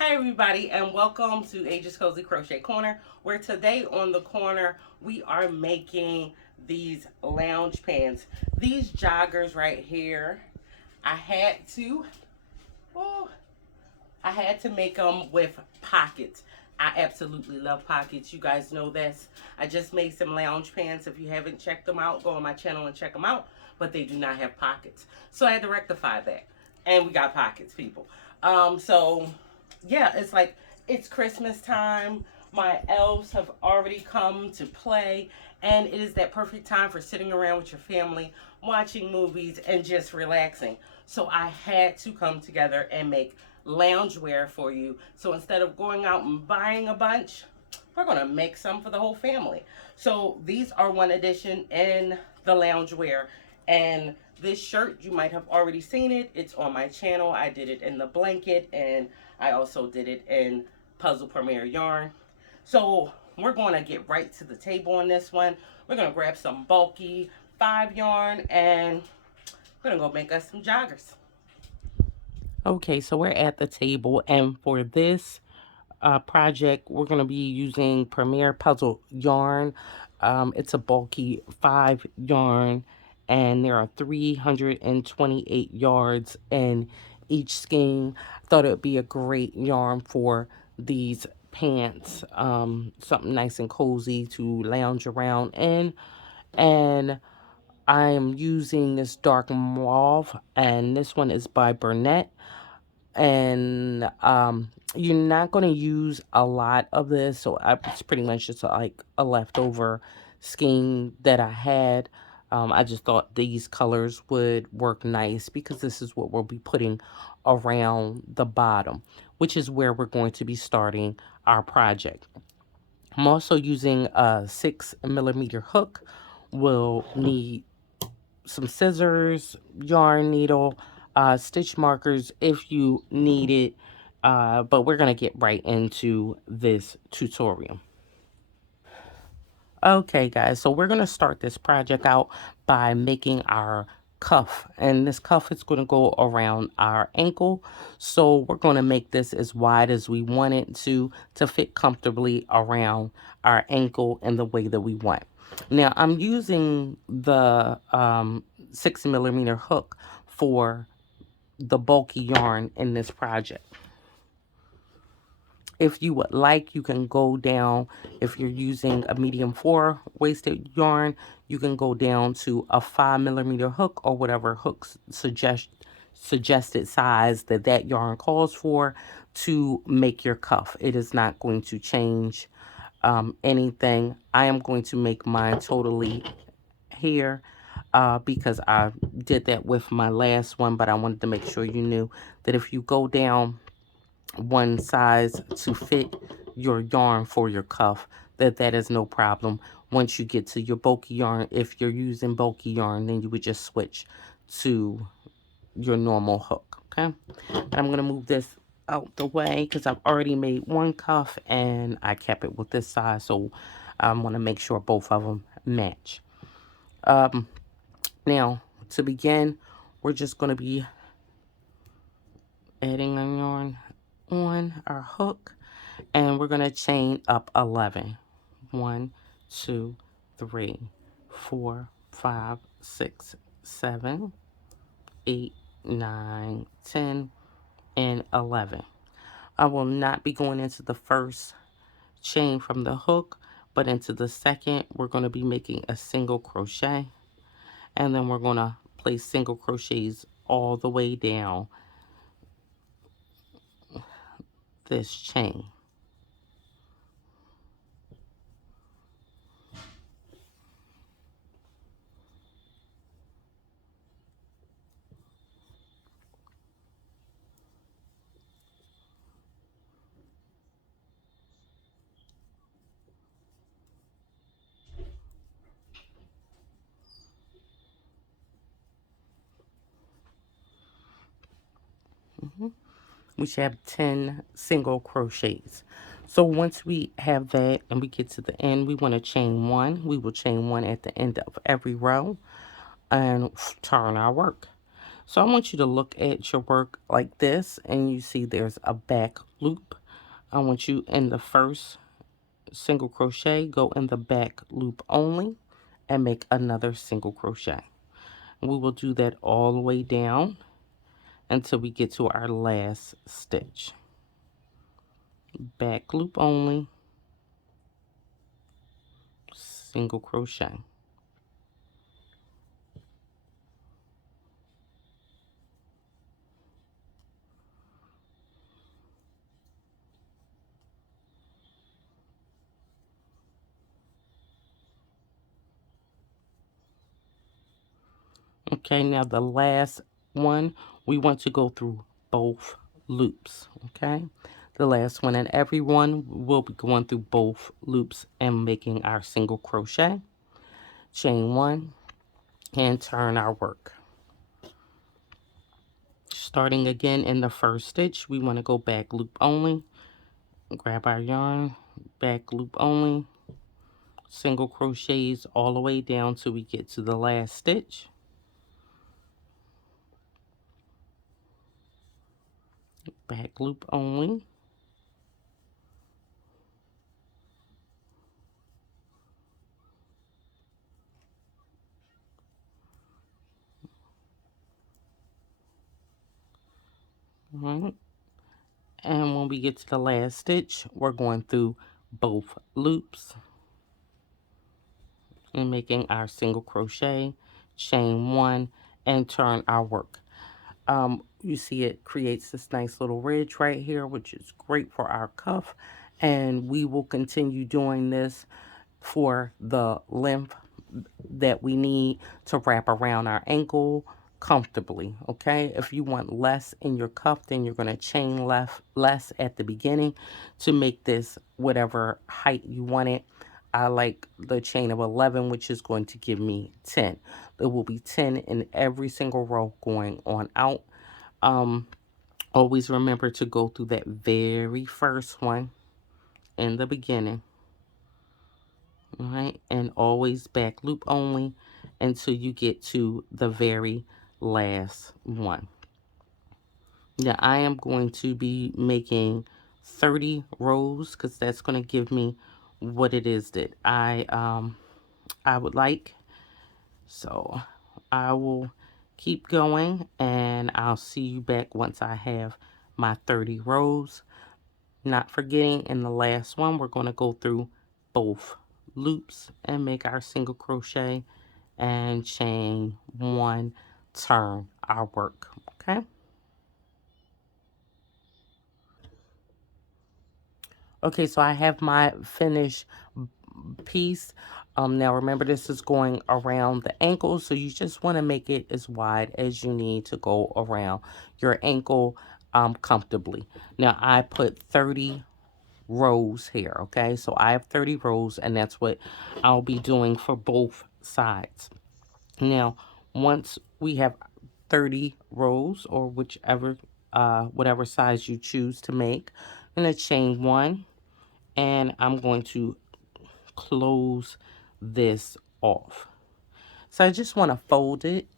Hi everybody and welcome to Ages Cozy Crochet Corner, where today on the corner we are making these lounge pants. These joggers right here, I had to, oh, I had to make them with pockets. I absolutely love pockets. You guys know this. I just made some lounge pants. If you haven't checked them out, go on my channel and check them out. But they do not have pockets. So I had to rectify that. And we got pockets, people. So yeah, it's like it's Christmas time. My elves have already come to play, and it is that perfect time for sitting around with your family, watching movies, and just relaxing. So I had to come together and make loungewear for you. So instead of going out and buying a bunch, we're going to make some for the whole family. So these are one edition in the loungewear. And this shirt, you might have already seen it. It's on my channel. I did it in the blanket, and I also did it in Puzzle Premier yarn. So we're going to get right to the table on this one. We're going to grab some bulky 5 yarn, and we're going to go make us some joggers. Okay, so we're at the table, and for this project, we're going to be using Premier Puzzle yarn. It's a bulky 5 yarn, and there are 328 yards in each skein. I thought it would be a great yarn for these pants, something nice and cozy to lounge around in. And I'm using this dark mauve, and this one is by Burnett. And you're not going to use a lot of this, so it's pretty much just like a leftover skein that I had. I just thought these colors would work nice because this is what we'll be putting around the bottom, which is where we're going to be starting our project. I'm also using a 6mm hook. We'll need some scissors, yarn needle, stitch markers if you need it. But we're going to get right into this tutorial. Okay, guys, so we're going to start this project out by making our cuff. And this cuff is going to go around our ankle. So we're going to make this as wide as we want it to fit comfortably around our ankle in the way that we want. Now, I'm using the 6mm hook for the bulky yarn in this project. If you would like, you can go down, if you're using a medium 4 waisted yarn, you can go down to a 5mm hook or whatever hooks suggested size that yarn calls for to make your cuff. It is not going to change anything. I am going to make mine totally here because I did that with my last one, but I wanted to make sure you knew that if you go down one size to fit your yarn for your cuff, that is no problem. Once you get to your bulky yarn, if you're using bulky yarn, then you would just switch to your normal hook. Okay, and I'm gonna move this out the way because I've already made one cuff and I kept it with this size, so I want to make sure both of them match. Now to begin, we're just going to be adding our yarn on our hook, and we're going to chain up 11. 1, 2, 3, 4, 5, 6, 7, 8, 9, 10, and 11. I will not be going into the first chain from the hook, but into the second we're going to be making a single crochet, and then we're going to place single crochets all the way down this chain. We should have 10 single crochets. So once we have that and we get to the end, we want to chain one. We will chain one at the end of every row and turn our work. So I want you to look at your work like this, and you see there's a back loop. I want you in the first single crochet, go in the back loop only, and make another single crochet. We will do that all the way down until we get to our last stitch. Back loop only, single crochet. Okay, now the last one, we want to go through both loops, okay? The last one, and every one will be going through both loops and making our single crochet. Chain one and turn our work. Starting again in the first stitch, we want to go back loop only, grab our yarn, back loop only, single crochets all the way down till we get to the last stitch. Back loop only. All right. And when we get to the last stitch, we're going through both loops and making our single crochet, chain one, and turn our work. You see it creates this nice little ridge right here, which is great for our cuff. And we will continue doing this for the length that we need to wrap around our ankle comfortably. Okay, if you want less in your cuff, then you're going to chain less at the beginning to make this whatever height you want it. I like the chain of 11, which is going to give me 10. There will be 10 in every single row going on out. Always remember to go through that very first one in the beginning. All right, and always back loop only until you get to the very last one. Now I am going to be making 30 rows because that's going to give me what it is that I would like. So I will keep going and I'll see you back once I have my 30 rows. Not forgetting, in the last one, we're going to go through both loops and make our single crochet and chain one, turn our work. Okay. Okay, so I have my finished piece. Now remember, this is going around the ankle, so you just want to make it as wide as you need to go around your ankle comfortably. Now I put 30 rows here, okay? So I have 30 rows, and that's what I'll be doing for both sides. Now, once we have 30 rows, or whatever size you choose to make, I'm going to chain one, and I'm going to close this off. So I just want to fold it.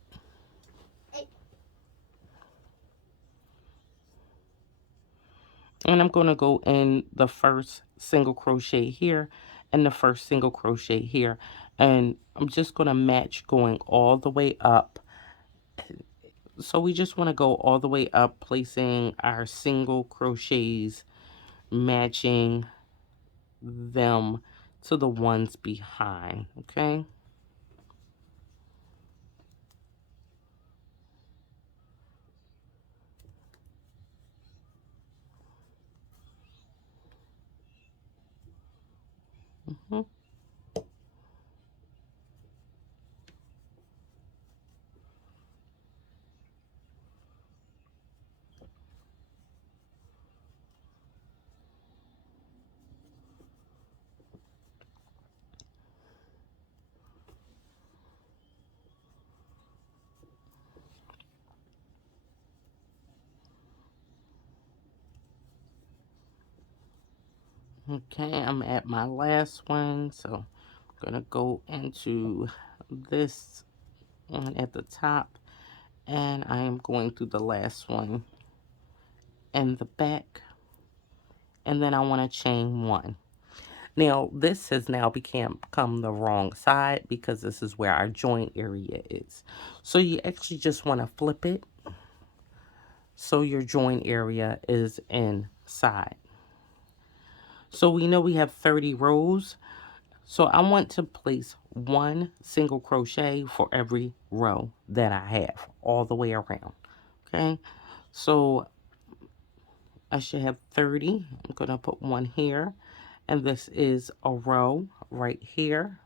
And I'm going to go in the first single crochet here and the first single crochet here. And I'm just going to match going all the way up. So we just want to go all the way up, placing our single crochets, matching them to the ones behind, okay? Mhm. Okay, I'm at my last one, so I'm going to go into this one at the top And I am going through the last one in the back, and then I want to chain one. Now this has now become the wrong side because this is where our joint area is. So you actually just want to flip it so your joint area is inside. So we know we have 30 rows. So I want to place one single crochet for every row that I have all the way around. Okay, so I should have 30. I'm going to put one here, and this is a row right here.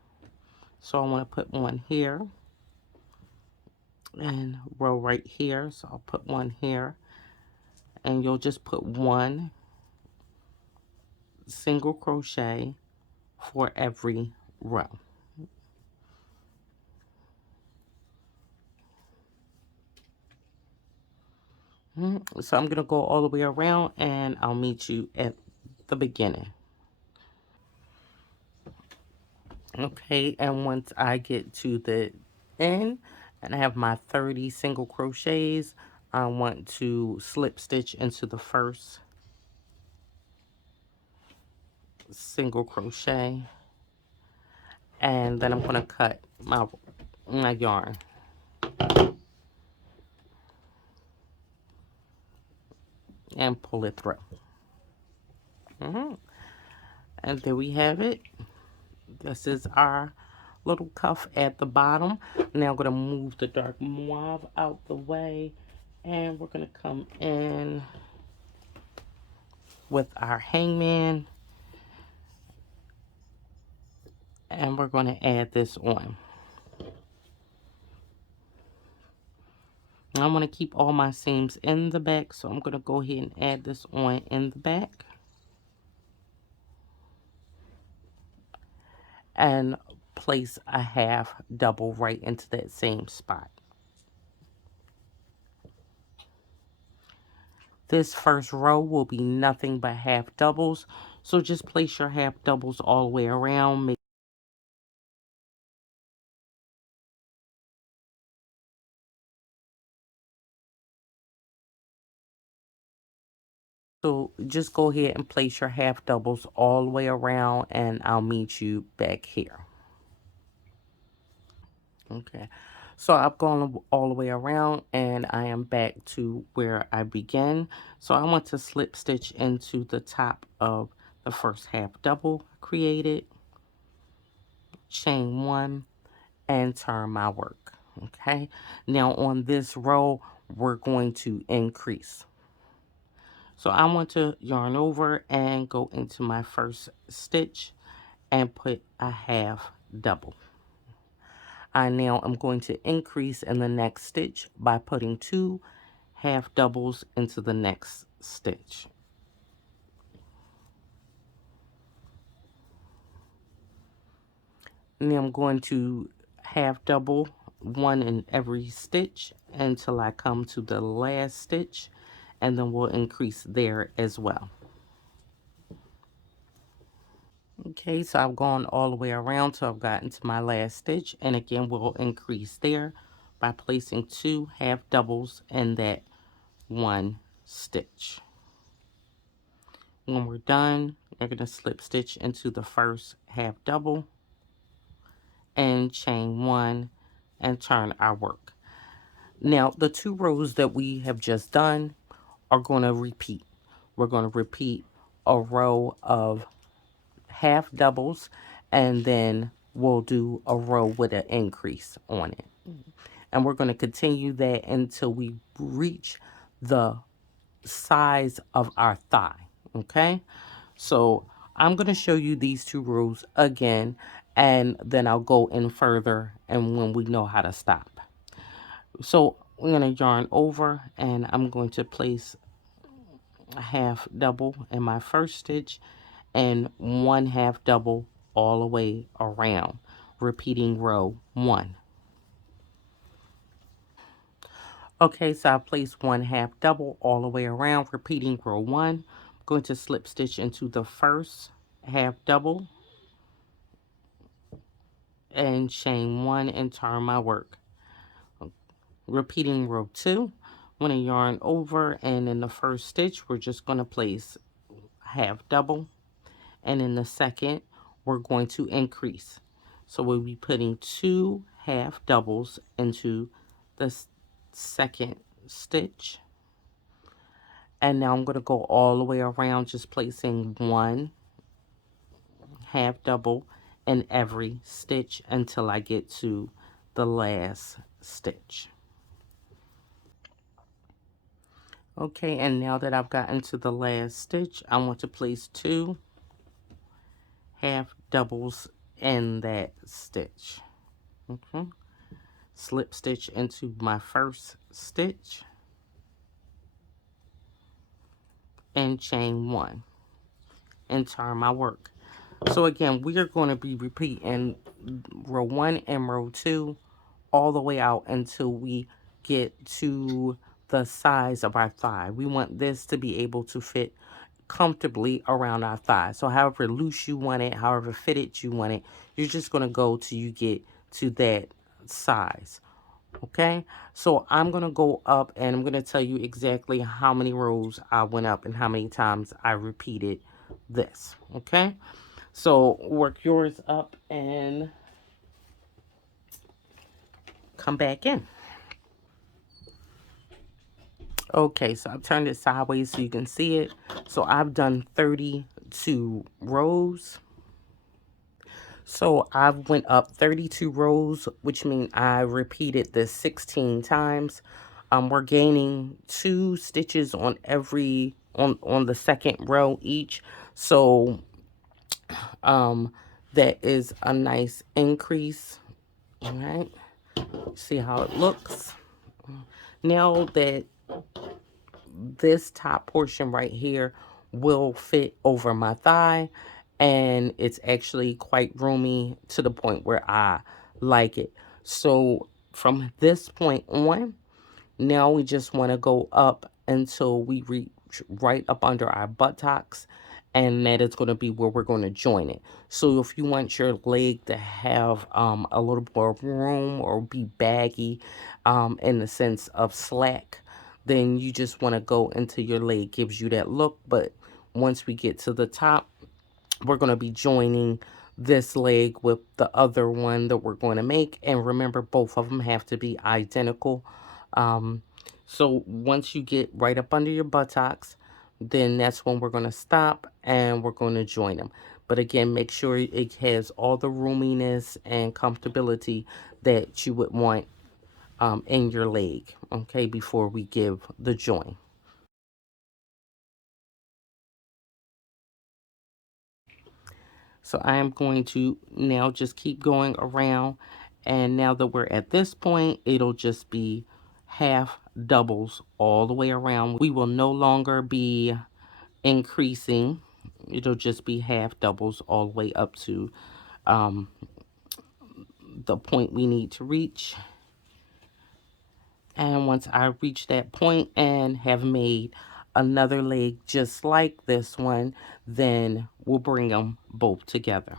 So I want to put one here and row right here. So I'll put one here, and you'll just put one single crochet for every row. So I'm going to go all the way around, and I'll meet you at the beginning. Okay, and once I get to the end and I have my 30 single crochets, I want to slip stitch into the first single crochet, and then I'm going to cut my yarn. And pull it through. And there we have it. This is our little cuff at the bottom. Now I'm going to move the dark mauve out the way, and we're going to come in with our hangman, and we're going to add this on. I want to keep all my seams in the back, so I'm going to go ahead and add this on in the back. And place a half double right into that same spot. This first row will be nothing but half doubles, so just place your half doubles all the way around. So just go ahead and place your half doubles all the way around, and I'll meet you back here. Okay, so I've gone all the way around, and I am back to where I began. So I want to slip stitch into the top of the first half double created, chain one, and turn my work. Okay, now on this row we're going to increase. So I want to yarn over and go into my first stitch and put a half double. I now am going to increase in the next stitch by putting 2 half doubles into the next stitch. Now I'm going to half double one in every stitch until I come to the last stitch, and then we'll increase there as well. Okay, so I've gone all the way around till I've gotten to my last stitch, and again we'll increase there by placing 2 half doubles in that one stitch. When we're done, you're going to slip stitch into the first half double and chain one and turn our work. Now the 2 rows that we have just done are going to repeat. We're going to repeat a row of half doubles, and then we'll do a row with an increase on it. And we're going to continue that until we reach the size of our thigh. Okay, so I'm going to show you these 2 rows again, and then I'll go in further and when we know how to stop. So we're going to yarn over, and I'm going to place a half double in my first stitch and 1 half double all the way around, repeating row 1. Okay, so I placed 1 half double all the way around, repeating row 1. I'm going to slip stitch into the first half double and chain 1 and turn my work. repeating row 2, want to yarn over, and in the first stitch we're just going to place half double, and in the second we're going to increase. So we'll be putting 2 half doubles into the second stitch, and now I'm going to go all the way around, just placing 1 half double in every stitch until I get to the last stitch. Okay, and now that I've gotten to the last stitch, I want to place 2 half doubles in that stitch. Okay, slip stitch into my first stitch and chain 1 and turn my work. So again, we are going to be repeating row 1 and row 2 all the way out until we get to the size of our thigh. We want this to be able to fit comfortably around our thigh. So however loose you want it, however fitted you want it, you're just going to go till you get to that size. Okay, so I'm going to go up and I'm going to tell you exactly how many rows I went up and how many times I repeated this. Okay, so work yours up and come back in. Okay, so I've turned it sideways so you can see it. So I've done 32 rows. So I went up 32 rows, which means I repeated this 16 times. We're gaining 2 stitches on every on the second row each. So that is a nice increase. All right. See how it looks. Now that this top portion right here will fit over my thigh, and it's actually quite roomy to the point where I like it. So from this point on, now we just want to go up until we reach right up under our buttocks, and that is going to be where we're going to join it. So if you want your leg to have a little more room or be baggy in the sense of slack, then you just want to go until your leg gives you that look. But once we get to the top, we're going to be joining this leg with the other one that we're going to make. And remember, both of them have to be identical. So once you get right up under your buttocks, then that's when we're going to stop and we're going to join them. But again, make sure it has all the roominess and comfortability that you would want in your leg, okay, before we give the join. So I am going to now just keep going around, and now that we're at this point, it'll just be half doubles all the way around. We will no longer be increasing. It'll just be half doubles all the way up to the point we need to reach. And once I reach that point and have made another leg just like this one, then we'll bring them both together.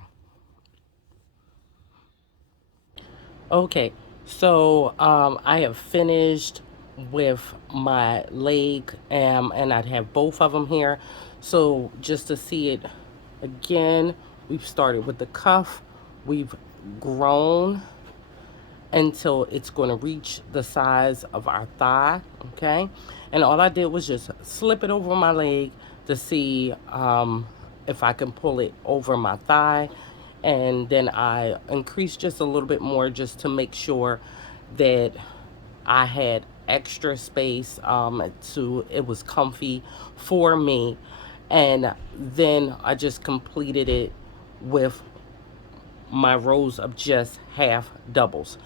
Okay, so I have finished with my leg, and I'd have both of them here. So just to see it again, we've started with the cuff. We've grown until it's going to reach the size of our thigh, okay? And all I did was just slip it over my leg to see if I can pull it over my thigh. And then I increased just a little bit more just to make sure that I had extra space, it was comfy for me. And then I just completed it with my rows of just half doubles.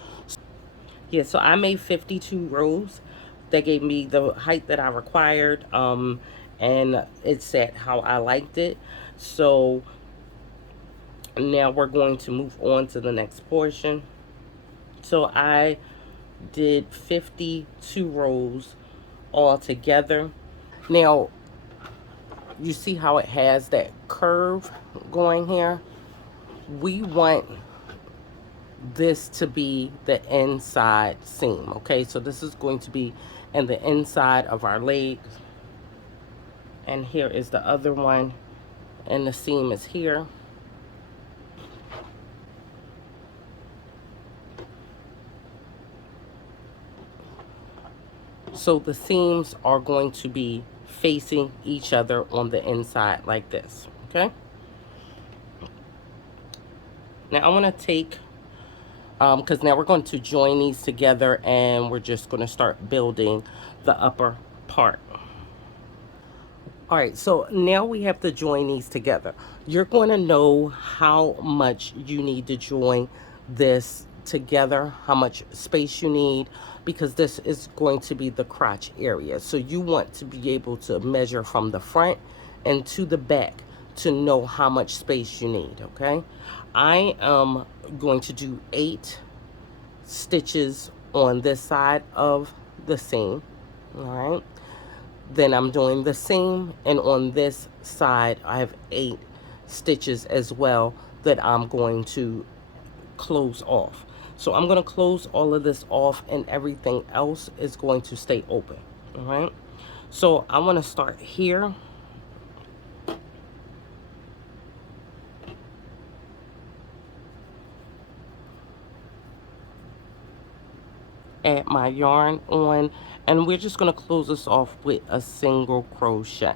Yeah, so I made 52 rows. That gave me the height that I required, and it set how I liked it. So now we're going to move on to the next portion. So I did 52 rows all together. Now, you see how it has that curve going here? We want this to be the inside seam. Okay, so this is going to be in the inside of our leg, and here is the other one, and the seam is here. So the seams are going to be facing each other on the inside like this. Okay, now I want to take because now we're going to join these together, and we're just going to start building the upper part. All right, so now we have to join these together. You're going to know how much you need to join this together, how much space you need, because this is going to be the crotch area. So you want to be able to measure from the front and to the back to know how much space you need, okay? I am going to do 8 stitches on this side of the seam, all right? Then I'm doing the same, and on this side I have 8 stitches as well that I'm going to close off. So I'm going to close all of this off, and everything else is going to stay open. All right, so I want to start here. Add my yarn on, and we're just going to close this off with a single crochet.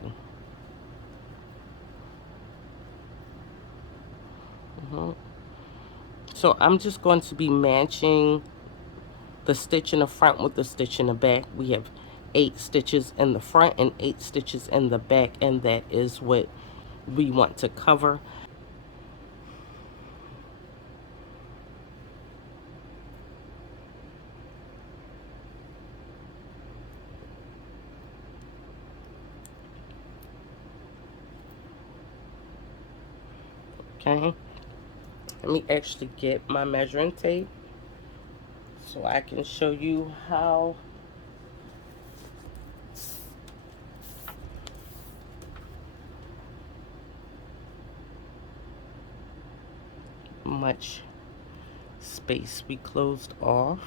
So I'm just going to be matching the stitch in the front with the stitch in the back. We have 8 stitches in the front and 8 stitches in the back, and that is what we want to cover. Okay, let me actually get my measuring tape so I can show you how much space we closed off.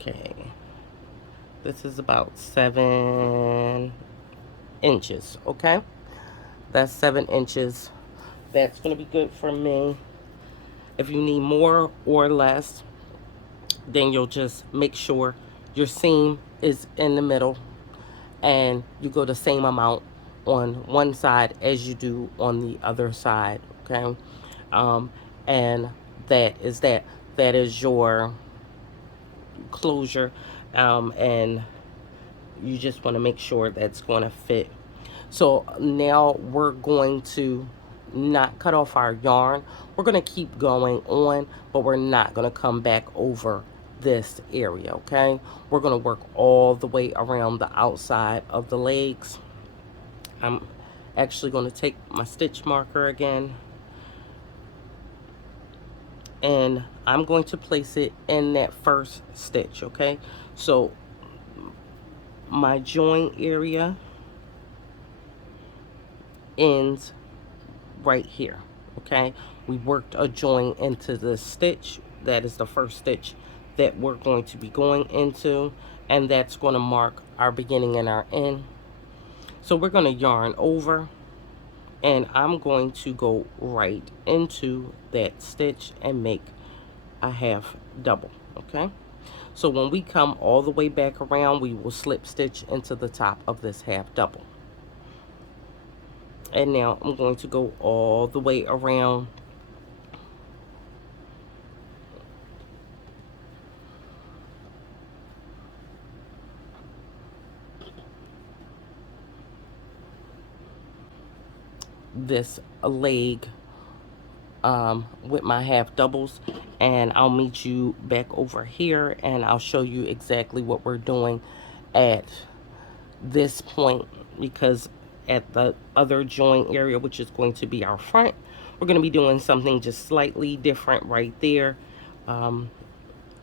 Okay, this is about 7 inches. Okay, that's 7 inches. That's going to be good for me. If you need more or less, then you'll just make sure your seam is in the middle, and you go the same amount on one side as you do on the other side. Okay, and that is your closure, and you just want to make sure that's going to fit. So now we're going to not cut off our yarn. We're going to keep going on, but we're not going to come back over this area. Okay, we're going to work all the way around the outside of the legs. I'm actually going to take my stitch marker again, and I'm going to place it in that first stitch. Okay, so my join area ends right here. Okay, we worked a join into the stitch. That is the first stitch that we're going to be going into, and that's going to mark our beginning and our end. So we're going to yarn over, and I'm going to go right into that stitch and make a half double. Okay, so when we come all the way back around, we will slip stitch into the top of this half double. And now I'm going to go all the way around this leg with my half doubles, and I'll meet you back over here, and I'll show you exactly what we're doing at this point, because at the other join area, which is going to be our front, we're going to be doing something just slightly different right there, and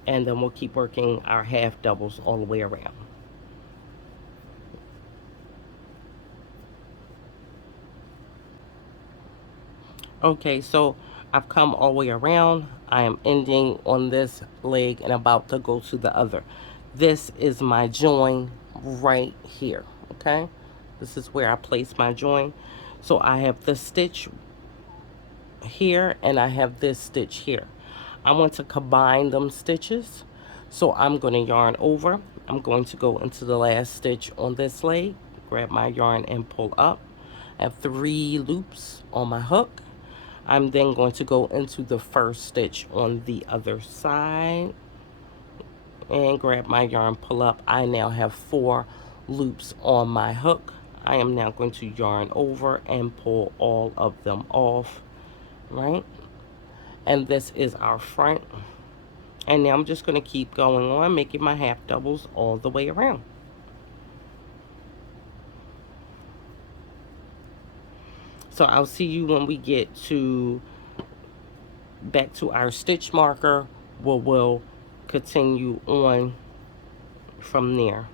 then we'll keep working our half doubles all the way around. Okay, so I've come all the way around. I am ending on this leg and about to go to the other. This is my join right here, okay? This is where I place my join. So I have the stitch here and I have this stitch here. I want to combine them stitches. So I'm going to yarn over. I'm going to go into the last stitch on this leg, grab my yarn and pull up. I have 3 loops on my hook. I'm then going to go into the first stitch on the other side and grab my yarn, pull up. I now have 4 loops on my hook. I am now going to yarn over and pull all of them off, right? And this is our front. And now I'm just going to keep going on, making my half doubles all the way around. So I'll see you when we get to back to our stitch marker. We'll continue on from there.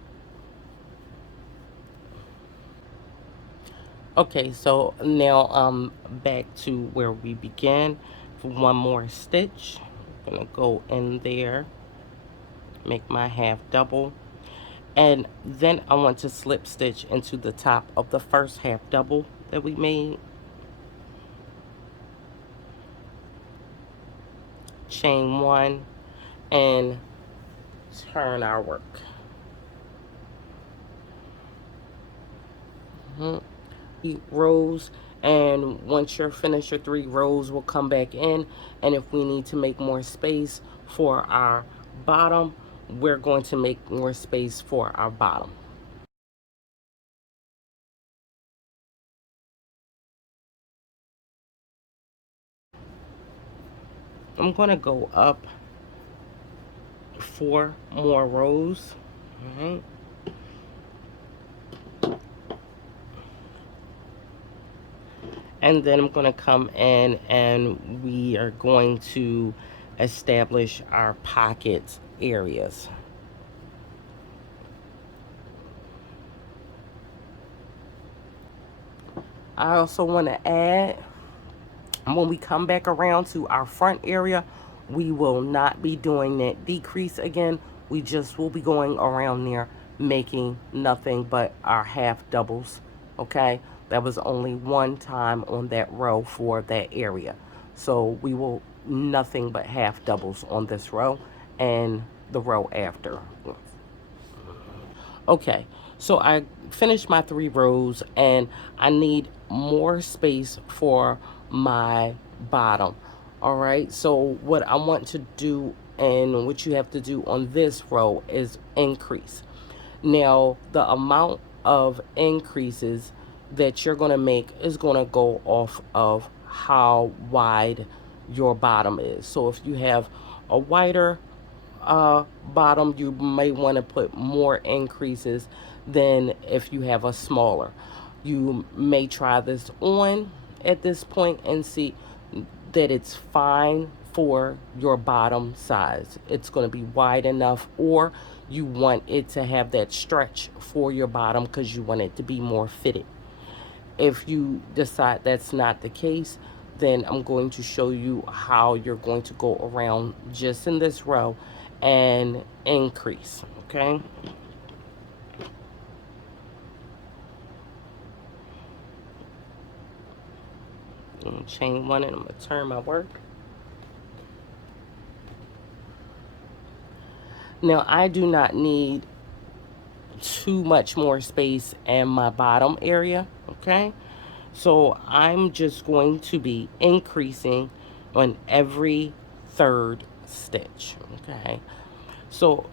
Okay, so now back to where we began. For one more stitch, I'm gonna go in there, make my half double, and then I want to slip stitch into the top of the first half double that we made. Chain 1 and turn our work. Mm-hmm. 3 rows, and once you're finished your 3 rows, we'll come back in, and if we need to make more space for our bottom, we're going to make more space for our bottom. I'm going to go up 4 more rows. All right. And then I'm going to come in and we are going to establish our pocket areas. I also want to add, when we come back around to our front area, we will not be doing that decrease again. We just will be going around there making nothing but our half doubles, okay? That was only one time on that row for that area. So we will nothing but half doubles on this row and the row after. Okay, so I finished my 3 rows and I need more space for my bottom. All right, so what I want to do and what you have to do on this row is increase. Now, the amount of increases that you're going to make is going to go off of how wide your bottom is. So if you have a wider bottom, you may want to put more increases than if you have a smaller. You may try this on at this point and see that it's fine for your bottom size. It's going to be wide enough, or you want it to have that stretch for your bottom because you want it to be more fitted. If you decide that's not the case, then I'm going to show you how you're going to go around just in this row and increase, okay? Chain 1 and I'm going to turn my work. Now I do not need too much more space in my bottom area, okay? So I'm just going to be increasing on every 3rd stitch, okay? So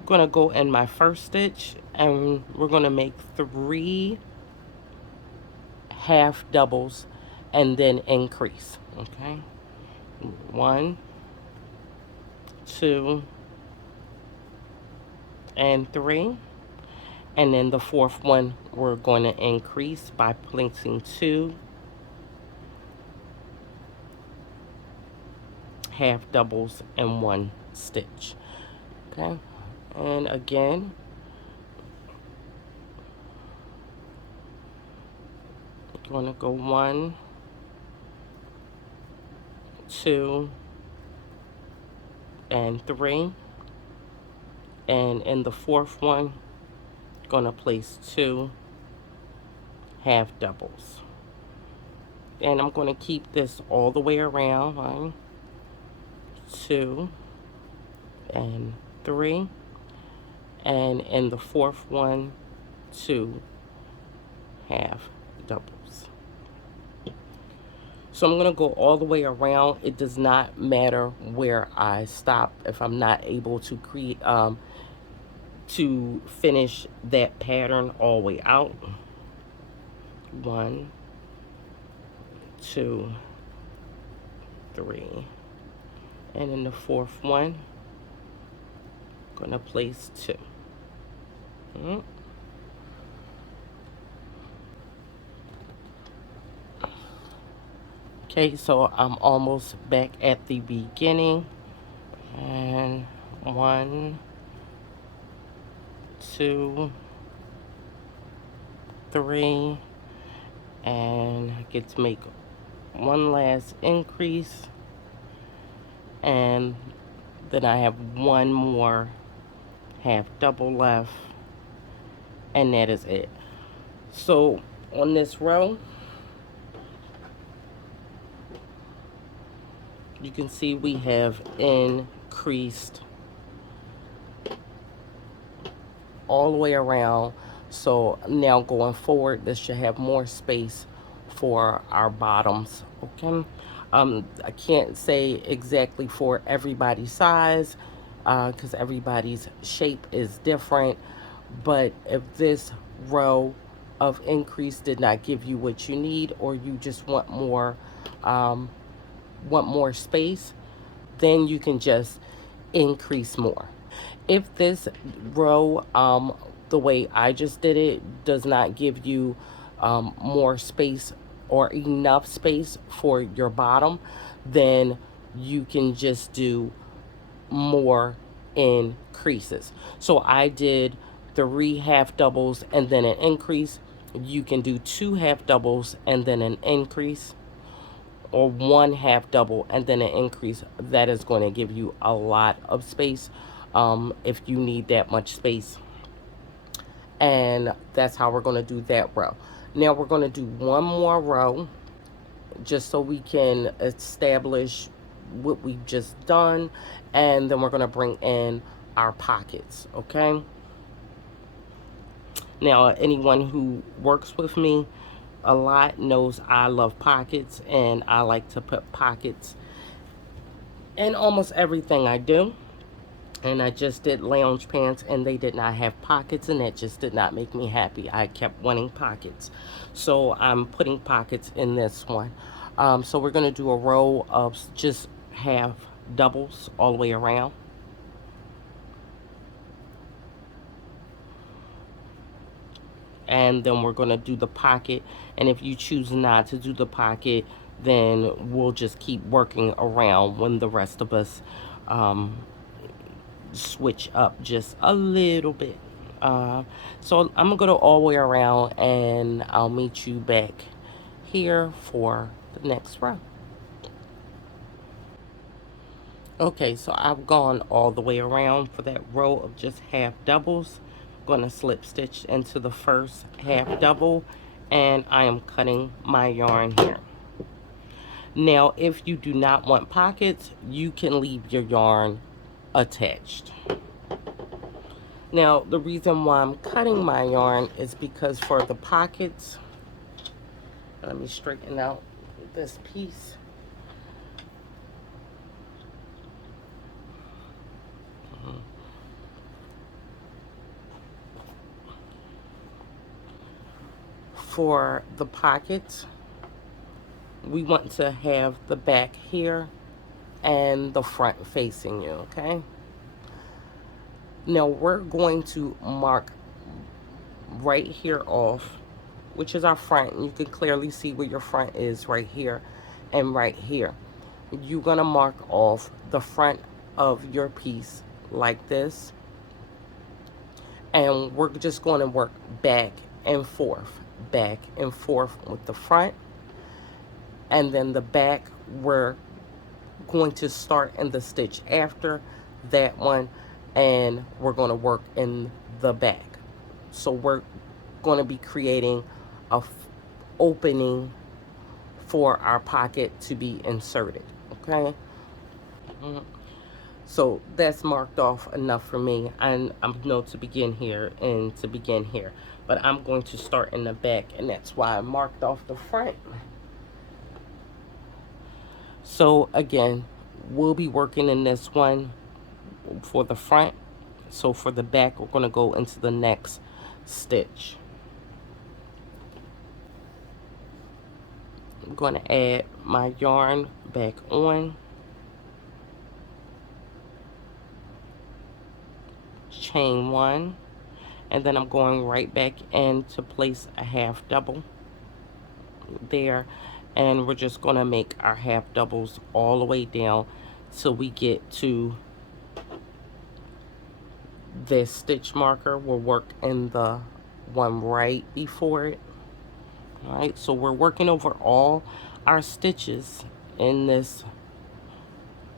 I'm going to go in my first stitch and we're going to make 3 half doubles and then increase, okay? 1, 2, and 3. And then the 4th one, we're going to increase by placing 2 half doubles in 1 stitch, okay? And again, I'm going to go 1, 2, and 3. And in the fourth one, gonna place 2 half doubles. And I'm gonna keep this all the way around. 1, 2, and 3. And in the fourth one, 2 half doubles. So I'm going to go all the way around. It does not matter where I stop if I'm not able to create to finish that pattern all the way out. 1, 2, 3. And in the fourth one, I'm going to place 2. Okay, so I'm almost back at the beginning. And 1, 2, 3. And I get to make one last increase. And then I have one more half double left. And that is it. So on this row, you can see we have increased all the way around. So now going forward, this should have more space for our bottoms. Okay, I can't say exactly for everybody's size because everybody's shape is different. But if this row of increase did not give you what you need, or you just want more space, then you can just increase more. If this row, the way I just did it, does not give you more space or enough space for your bottom, then you can just do more increases. So I did 3 half doubles and then an increase. You can do 2 half doubles and then an increase, or 1 half double and then an increase. That is going to give you a lot of space if you need that much space. And that's how we're going to do that row. Now we're going to do one more row just so we can establish what we've just done, and then we're going to bring in our pockets. Okay, now anyone who works with me a lot knows I love pockets, and I like to put pockets in almost everything I do. And I just did lounge pants and they did not have pockets, and that just did not make me happy. I kept wanting pockets, so I'm putting pockets in this one. So we're going to do a row of just half doubles all the way around. And then we're going to do the pocket, and if you choose not to do the pocket, then we'll just keep working around when the rest of us switch up just a little bit. So I'm gonna go all the way around, and I'll meet you back here for the next row. Okay, so I've gone all the way around for that row of just half doubles. I'm gonna slip stitch into the first half double, and I am cutting my yarn here. Now, if you do not want pockets, you can leave your yarn attached. Now, the reason why I'm cutting my yarn is because for the pockets, let me straighten out this piece. For the pockets, we want to have the back here and the front facing you, okay? Now we're going to mark right here off, which is our front. And you can clearly see where your front is right here and right here. You're gonna mark off the front of your piece like this. And we're just going to work back and forth with the front. And then the back, we're going to start in the stitch after that one, and we're going to work in the back. So we're going to be creating a opening for our pocket to be inserted. Okay. So that's marked off enough for me. And I know to begin here and to begin here. But I'm going to start in the back, and that's why I marked off the front. So again, we'll be working in this one for the front. So for the back, we're going to go into the next stitch. I'm going to add my yarn back on. Chain one, and then I'm going right back in to place a half double there, and we're just going to make our half doubles all the way down till we get to this stitch marker. We'll work in the one right before it. All right, so we're working over all our stitches in this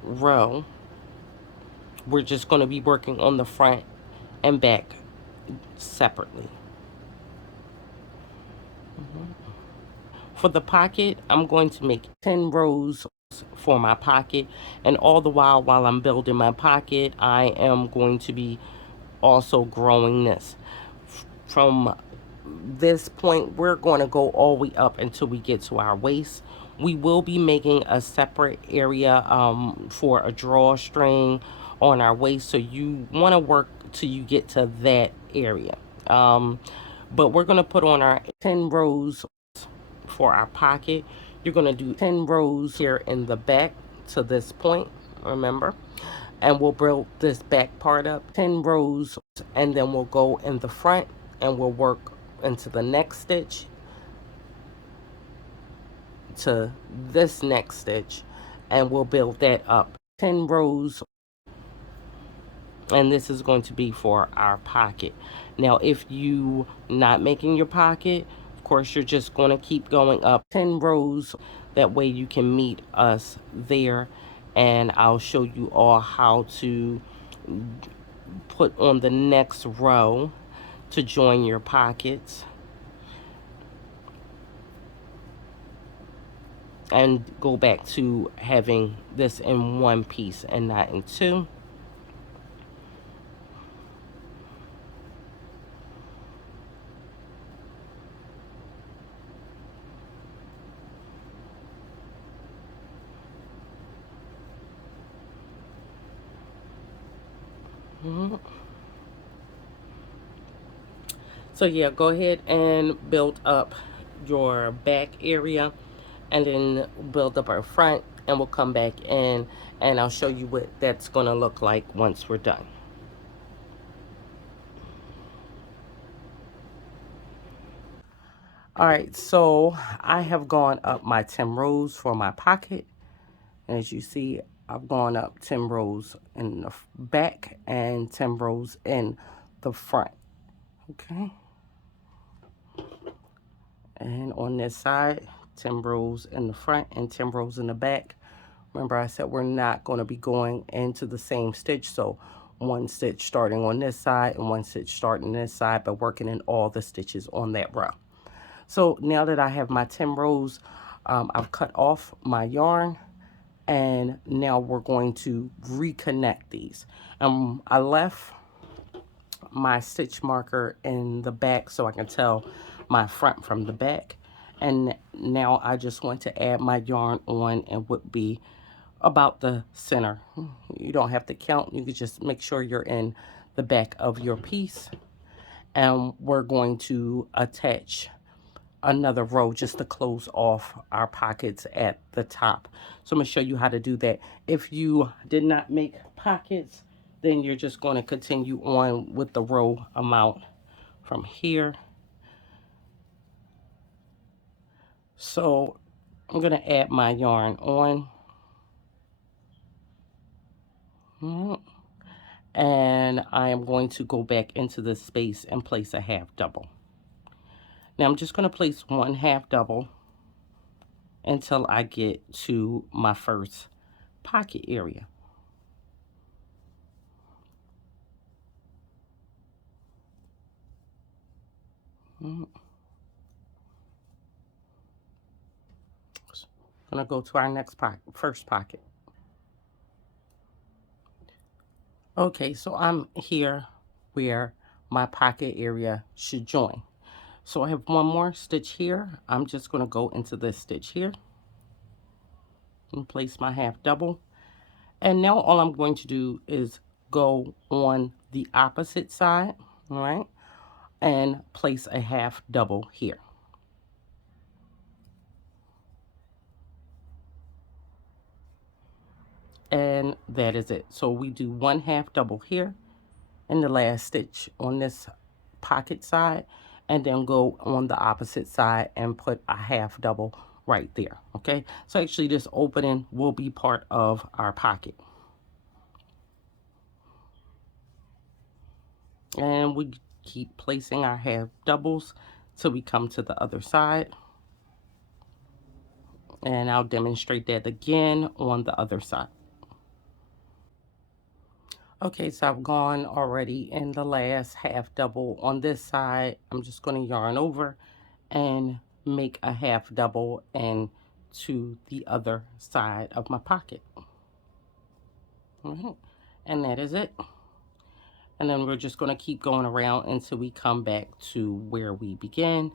row. We're just going to be working on the front and back separately. For the pocket, I'm going to make 10 rows for my pocket, and all the while I'm building my pocket, I am going to be also growing this. From this point, we're going to go all the way up until we get to our waist. We will be making a separate area for a drawstring on our waist, so you want to work till you get to that area. But we're going to put on our 10 rows for our pocket. You're going to do 10 rows here in the back to this point, remember, and we'll build this back part up 10 rows, and then we'll go in the front and we'll work into the next stitch to this next stitch, and we'll build that up 10 rows, and this is going to be for our pocket. Now if you not making your pocket, of course you're just going to keep going up 10 rows. That way you can meet us there, and I'll show you all how to put on the next row to join your pockets and go back to having this in one piece and not in two. So yeah, go ahead and build up your back area, and then build up our front, and we'll come back in and I'll show you what that's going to look like once we're done. All right, so I have gone up my 10 rows for my pocket. And as you see, I've gone up 10 rows in the back and 10 rows in the front. Okay. And on this side, 10 rows in the front and 10 rows in the back. Remember, I said we're not going to be going into the same stitch. So one stitch starting on this side and one stitch starting this side, but working in all the stitches on that row. So now that I have my 10 rows, I've cut off my yarn, and now we're going to reconnect these. I left my stitch marker in the back so I can tell my front from the back, and now I just want to add my yarn on, and would be about the center. You don't have to count, you can just make sure you're in the back of your piece, and we're going to attach another row just to close off our pockets at the top. So I'm going to show you how to do that. If you did not make pockets, then you're just going to continue on with the row amount from here. So I'm going to add my yarn on. And I am going to go back into the space and place a half double. Now I'm just going to place one half double until I get to my first pocket area. Mm. Gonna go to our next pocket, first pocket. Okay, so I'm here where my pocket area should join. So I have one more stitch here. I'm just gonna go into this stitch here and place my half double. And now all I'm going to do is go on the opposite side, all right, and place a half double here. And that is it. So we do one half double here in the last stitch on this pocket side, and then go on the opposite side and put a half double right there. Okay, so actually this opening will be part of our pocket. And we keep placing our half doubles till we come to the other side. And I'll demonstrate that again on the other side. Okay, so I've gone already in the last half double on this side. I'm just going to yarn over and make a half double and to the other side of my pocket. All right, and that is it. And then we're just going to keep going around until we come back to where we began.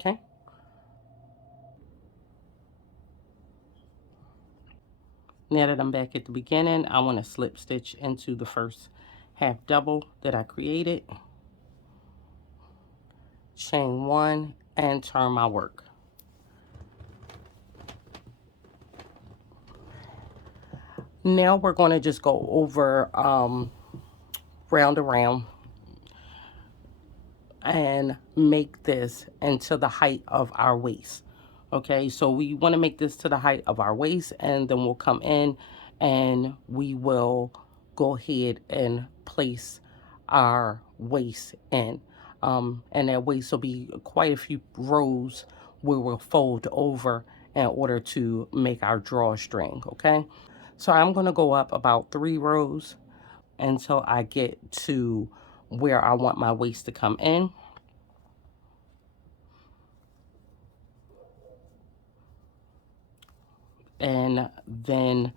Okay. Now that I'm back at the beginning, I want to slip stitch into the first half double that I created. Chain one and turn my work. Now we're going to just go over round around and make this into the height of our waist. Okay, so we want to make this to the height of our waist, and then we'll come in and we will go ahead and place our waist in. And that waist will be quite a few rows where we'll fold over in order to make our drawstring. Okay, so I'm going to go up about 3 rows until I get to where I want my waist to come in. And then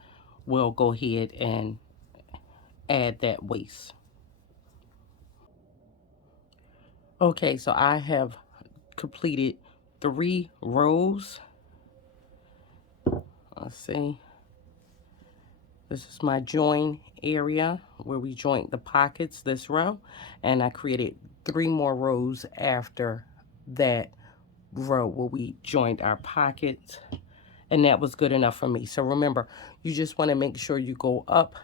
we'll go ahead and add that waist. Okay, so I have completed 3 rows. Let's see. This is my join area where we joined the pockets this row, and I created 3 more rows after that row where we joined our pockets, and that was good enough for me. So remember, you just want to make sure you go up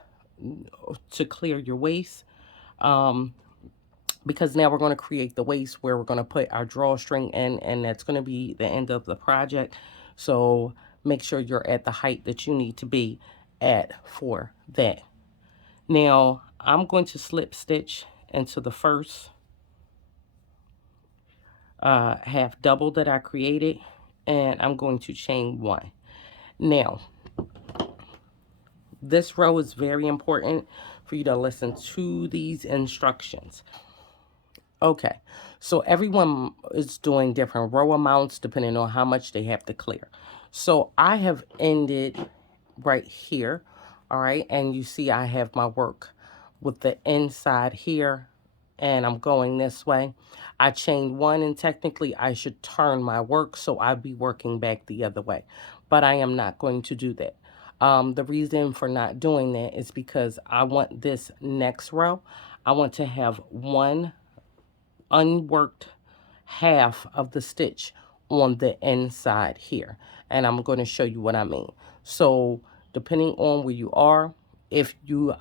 to clear your waist, because now we're going to create the waist where we're going to put our drawstring in, and that's going to be the end of the project. So make sure you're at the height that you need to be at for that. Now I'm going to slip stitch into the first half double that I created, and I'm going to chain 1. Now this row is very important for you to listen to these instructions. Okay, so everyone is doing different row amounts depending on how much they have to clear. So I have ended right here, all right, and you see I have my work with the inside here, and I'm going this way. I chained 1, and technically I should turn my work, so I'd be working back the other way, but I am not going to do that. The reason for not doing that is because I want this next row, I want to have 1 unworked half of the stitch on the inside here, and I'm going to show you what I mean. So depending on where you are, if you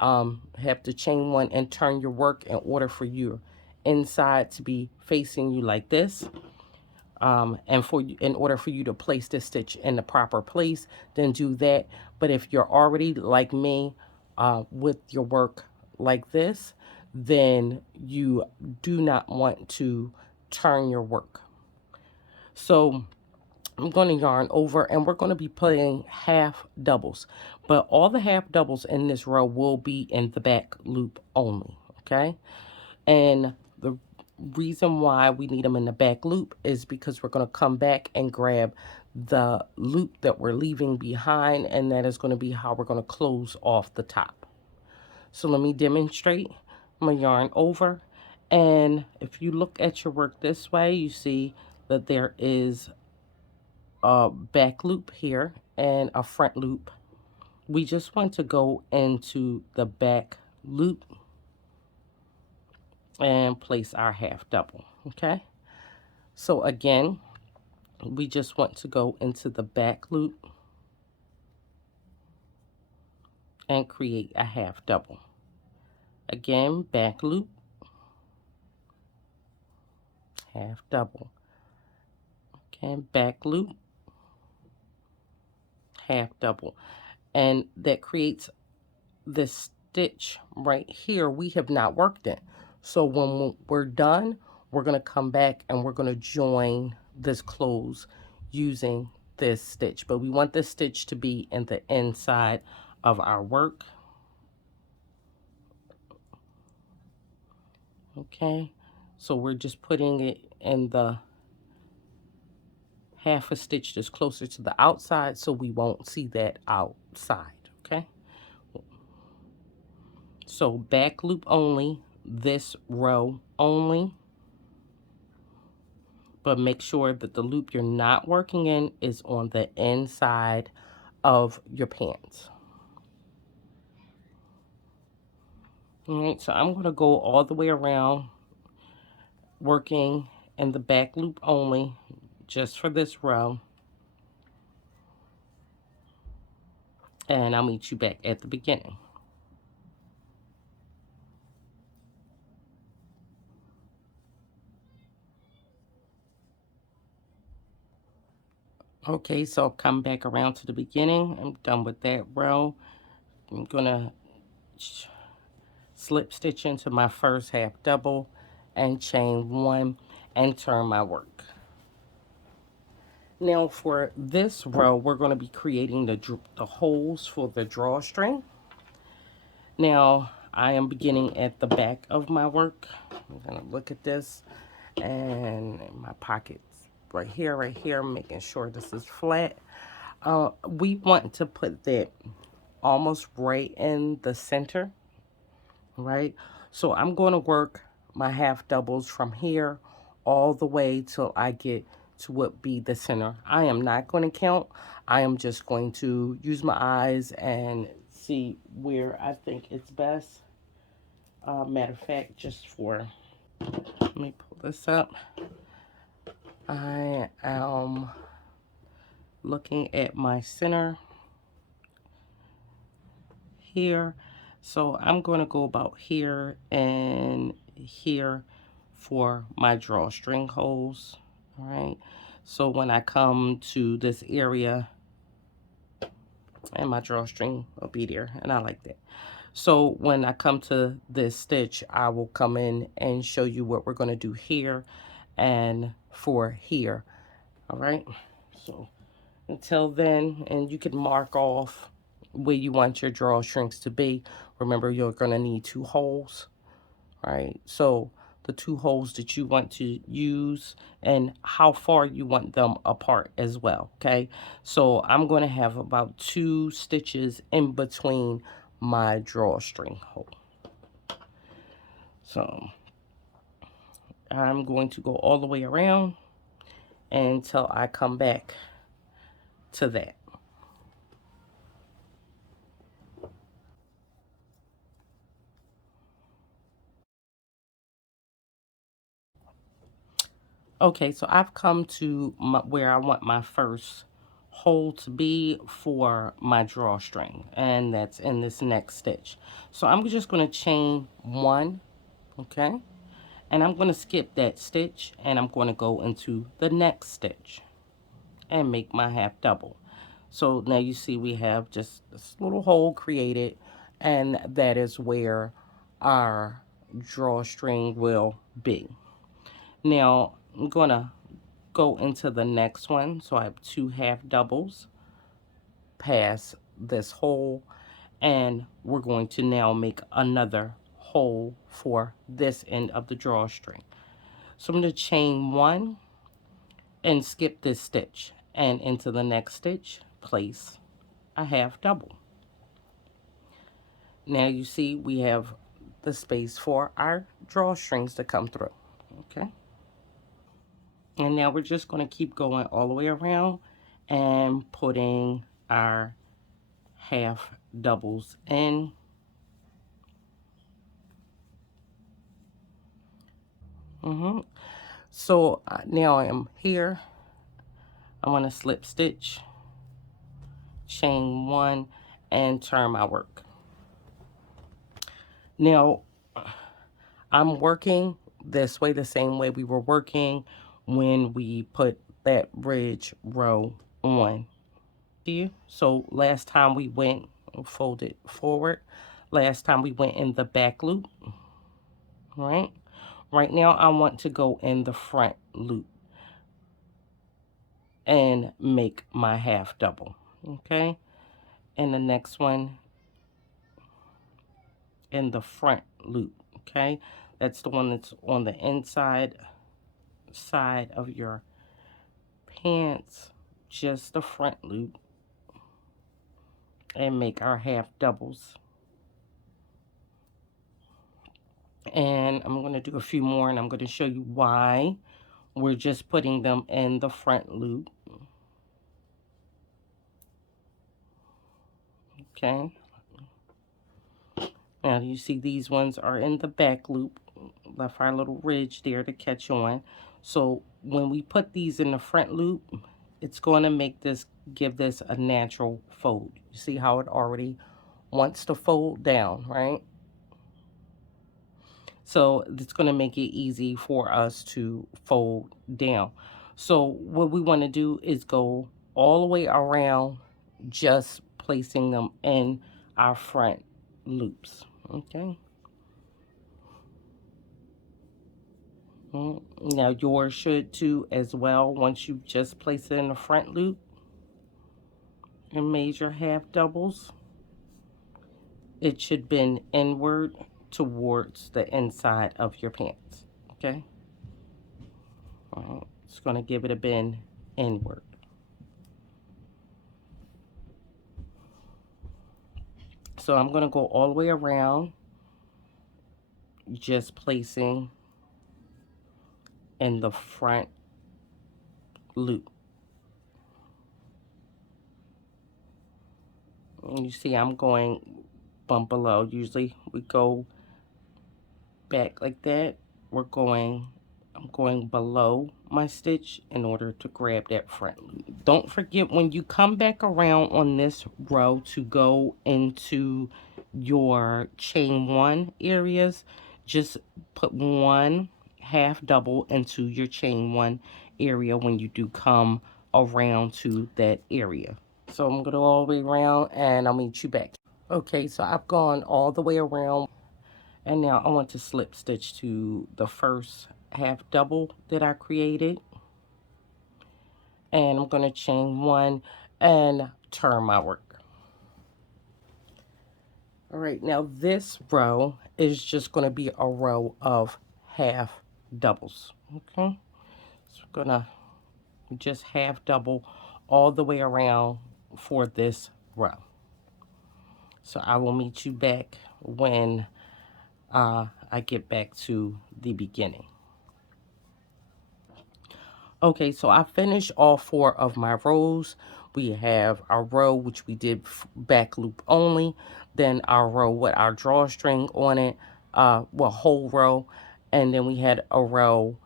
have to chain 1 and turn your work in order for your inside to be facing you like this, and in order for you to place this stitch in the proper place, then do that. But if you're already like me with your work like this, then you do not want to turn your work. So I'm going to yarn over, and we're going to be putting half doubles, but all the half doubles in this row will be in the back loop only, okay? And the reason why we need them in the back loop is because we're going to come back and grab the loop that we're leaving behind, and that is going to be how we're going to close off the top. So let me demonstrate. I'm going to yarn over, and if you look at your work this way, you see that there is a back loop here and a front loop. We just want to go into the back loop and place our half double, okay? So again, we just want to go into the back loop and create a half double. Again, back loop, half double. Again, back loop, half double. And that creates this stitch right here we have not worked in. So when we're done, we're going to come back and we're going to join this close using this stitch. But we want this stitch to be in the inside of our work. Okay, so we're just putting it in the half a stitch that's closer to the outside so we won't see that outside, okay? So back loop only, this row only, but make sure that the loop you're not working in is on the inside of your pants. All right, so I'm going to go all the way around working in the back loop only just for this row. And I'll meet you back at the beginning. Okay, so I'll come back around to the beginning. I'm done with that row. I'm gonna slip stitch into my first half double and chain one and turn my work. Now for this row, we're going to be creating the holes for the drawstring. Now I am beginning at the back of my work. I'm going to look at this, and my pockets right here, making sure this is flat. We want to put that almost right in the center, right? So I'm going to work my half doubles from here all the way till I get to what be the center. I am not going to count. I am just going to use my eyes and see where I think it's best. Matter of fact, just for, let me pull this up. I am looking at my center here. So I'm going to go about here and here for my drawstring holes. All right. So when I come to this area, and my drawstring will be there, and I like that. So when I come to this stitch, I will come in and show you what we're going to do here and for here. All right. So until then, and you can mark off where you want your drawstrings to be. Remember, you're going to need 2 holes, right? So the 2 holes that you want to use and how far you want them apart as well, okay? So I'm going to have about 2 stitches in between my drawstring hole. So I'm going to go all the way around until I come back to that. Okay, so I've come to where I want my first hole to be for my drawstring, and that's in this next stitch. So I'm just going to chain 1, okay, and I'm going to skip that stitch, and I'm going to go into the next stitch and make my half double. So now you see we have just this little hole created, and that is where our drawstring will be. Now I'm gonna go into the next one. So I have 2 half doubles past this hole, and we're going to now make another hole for this end of the drawstring. So I'm going to chain 1 and skip this stitch, and into the next stitch place a half double. Now you see we have the space for our drawstrings to come through. Okay, and now we're just going to keep going all the way around and putting our half doubles in. So now I am here. I'm going to slip stitch, chain 1, and turn my work. Now I'm working this way the same way we were working when we put that ridge row on. So last time we went, fold it forward, last time we went in the back loop, right? Right now I want to go in the front loop and make my half double, okay? And the next one in the front loop, okay? That's the one that's on the inside side of your pants, just the front loop, and make our half doubles. And I'm going to do a few more, and I'm going to show you why we're just putting them in the front loop. Okay. Now you see these ones are in the back loop. Left our little ridge there to catch on. So when we put these in the front loop, it's going to make this, give this a natural fold. You see how it already wants to fold down, right? So it's going to make it easy for us to fold down. So what we want to do is go all the way around, just placing them in our front loops. Okay. Now yours should too as well. Once you just place it in the front loop and made your half doubles, it should bend inward towards the inside of your pants. Okay. All right. It's going to give it a bend inward. So I'm going to go all the way around, just placing in the front loop. And you see I'm going bump below. Usually we go back like that. I'm going below my stitch in order to grab that front loop. Don't forget when you come back around on this row to go into your chain 1 areas, just put 1 half double into your chain 1 area when you do come around to that area. So I'm going to go all the way around and I'll meet you back. Okay, so I've gone all the way around, and now I want to slip stitch to the first half double that I created, and I'm going to chain 1 and turn my work. All right, now this row is just going to be a row of half doubles. Okay, so we're going to just half double all the way around for this row. So I will meet you back when I get back to the beginning. Okay, so I finished all 4 of my rows. We have our row, which we did back loop only, then our row with our drawstring on it, well, whole row, and then we had a row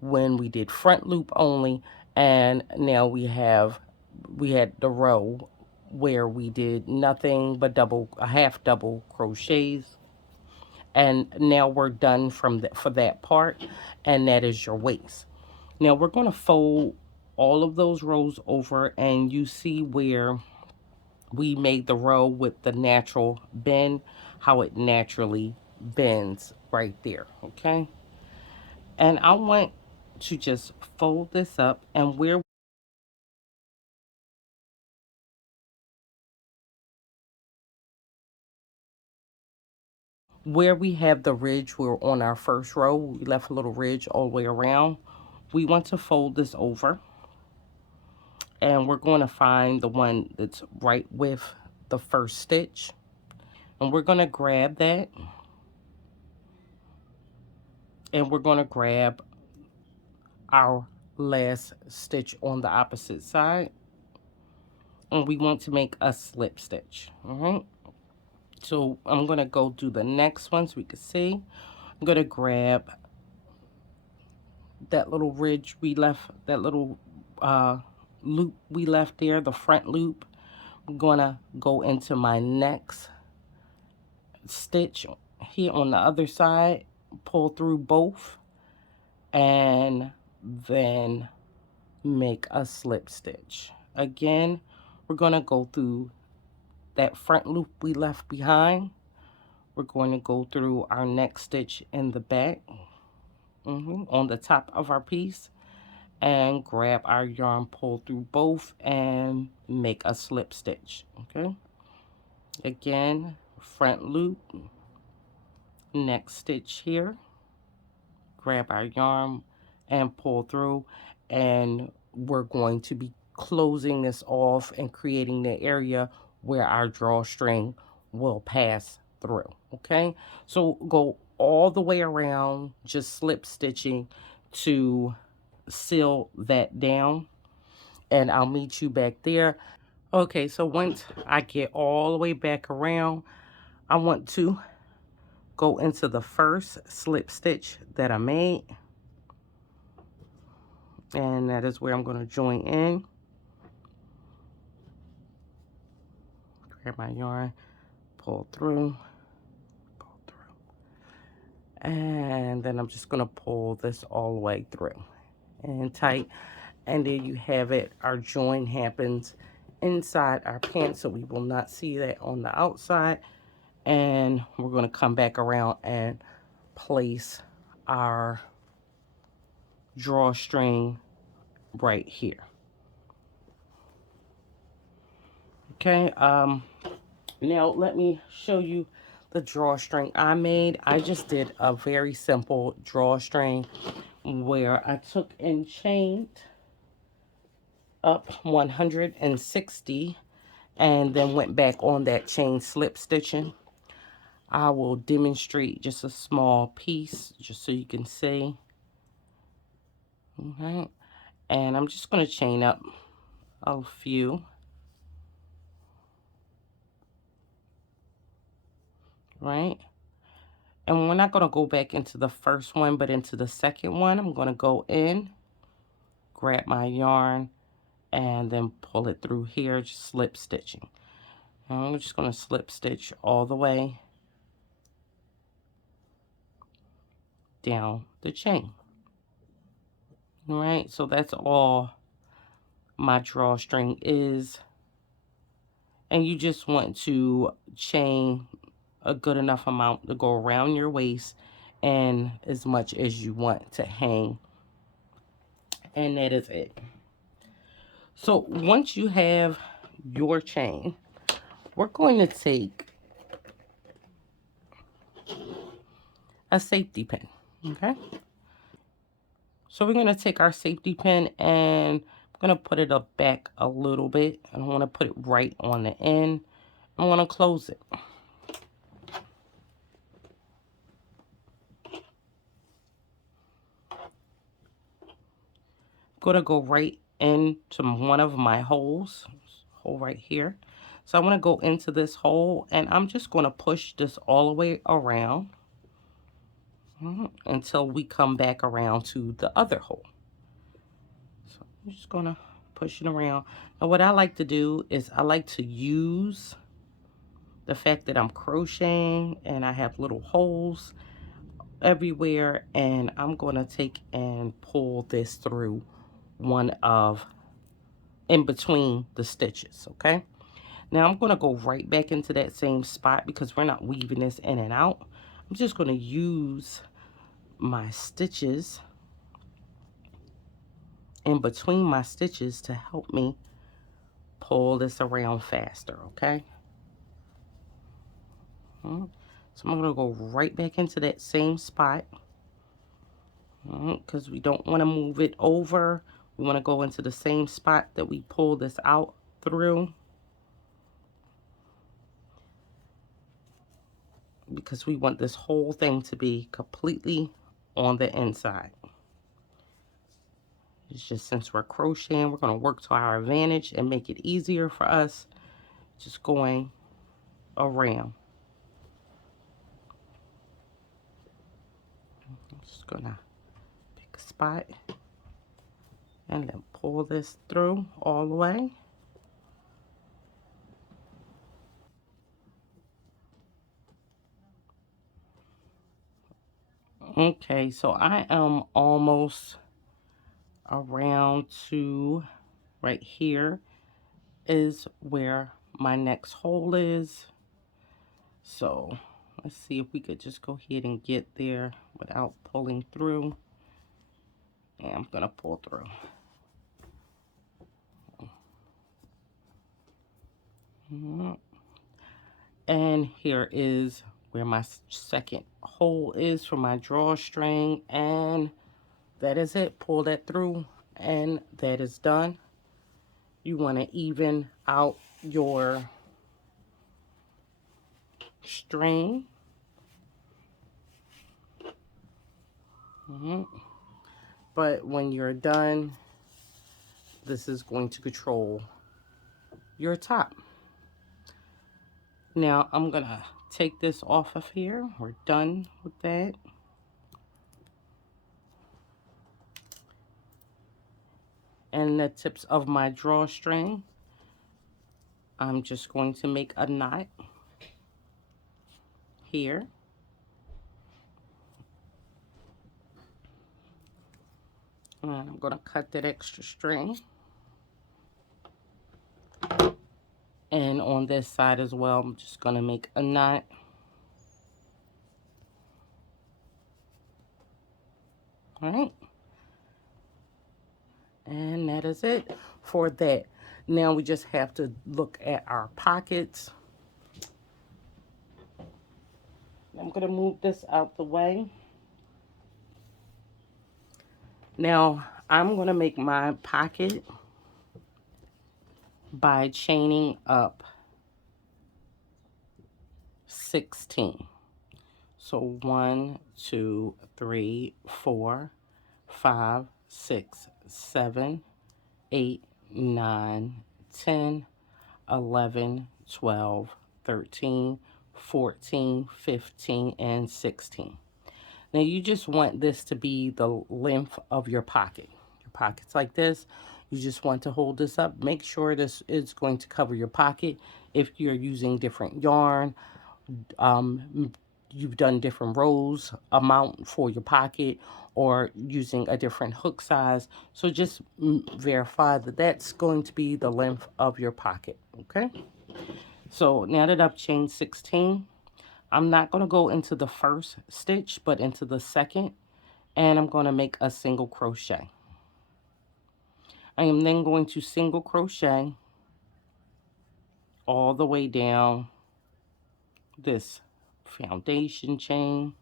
when we did front loop only, and now we had the row where we did nothing but half double crochets, and now we're done for that part, and that is your waist. Now we're going to fold all of those rows over, and you see where we made the row with the natural bend, how it naturally bends right there, okay? And I want to just fold this up, and where we have the ridge, we're on our first row, we left a little ridge all the way around. We want to fold this over, and we're going to find the one that's right with the first stitch, and we're going to grab that, and we're going to grab our last stitch on the opposite side, and we want to make a slip stitch. All right, so I'm going to go do the next one so we can see. I'm going to grab that little ridge we left, that little loop we left there, the front loop. I'm gonna go into my next stitch here on the other side, pull through both, and then make a slip stitch. Again, we're gonna go through that front loop we left behind. We're going to go through our next stitch in the back, on the top of our piece, and grab our yarn, pull through both, and make a slip stitch. Okay, again, front loop, next stitch here, grab our yarn and pull through, and we're going to be closing this off and creating the area where our drawstring will pass through. Okay, so go all the way around, just slip stitching to seal that down, and I'll meet you back there. Okay, so once I get all the way back around, I want to go into the first slip stitch that I made, and that is where I'm going to join in. Grab my yarn, pull through, and then I'm just going to pull this all the way through and tight, and there you have it. Our join happens inside our pants, so we will not see that on the outside. And we're going to come back around and place our drawstring right here. Okay, now let me show you the drawstring I made. I just did a very simple drawstring where I took and chained up 160 and then went back on that chain slip stitching. I will demonstrate just a small piece just so you can see. Okay, and I'm just going to chain up a few. Right, and we're not going to go back into the first one, but into the second one. I'm going to go in, grab my yarn, and then pull it through here, just slip stitching. And I'm just going to slip stitch all the way down the chain. All right, so that's all my drawstring is. And you just want to chain a good enough amount to go around your waist and as much as you want to hang. And that is it. So once you have your chain, we're going to take a safety pin, okay? So we're going to take our safety pin and I'm going to put it up back a little bit. I want to put it right on the end. I want to close it. Going to go right into one of my holes, hole right here. So I want to go into this hole and I'm just going to push this all the way around until we come back around to the other hole. So I'm just going to push it around. Now what I like to do is I like to use the fact that I'm crocheting and I have little holes everywhere, and I'm going to take and pull this through one of in between the stitches. Okay, now I'm going to go right back into that same spot because we're not weaving this in and out. I'm just going to use my stitches in between my stitches to help me pull this around faster, okay? So I'm going to go right back into that same spot, because we don't want to move it over. We want to go into the same spot that we pull this out through, because we want this whole thing to be completely on the inside. It's just, since we're crocheting, we're going to work to our advantage and make it easier for us just going around. I'm just going to pick a spot and then pull this through all the way. Okay, so I am almost around to right here is where my next hole is. So let's see if we could just go ahead and get there without pulling through. And I'm gonna pull through. And here is where my second hole is for my drawstring, and that is it. Pull that through, and that is done. You want to even out your string. But when you're done, this is going to control your top. Now I'm gonna take this off of here. We're done with that. And the tips of my drawstring, I'm just going to make a knot here. And I'm gonna cut that extra string. And on this side as well, I'm just gonna make a knot. All right. And that is it for that. Now we just have to look at our pockets. I'm gonna move this out the way. Now I'm gonna make my pocket by chaining up 16. So 1, 2, 3, 4, 5, 6, 7, 8, 9, 10, 11, 12, 13, 14, 15, and 16. Now you just want this to be the length of your pocket. Your pocket's like this. You just want to hold this up. Make sure this is going to cover your pocket. If you're using different yarn, you've done different rows amount for your pocket, or using a different hook size. So just verify that that's going to be the length of your pocket, okay? So now that I've chained 16, I'm not going to go into the first stitch, but into the second, and I'm going to make a single crochet. I am then going to single crochet all the way down this foundation chain.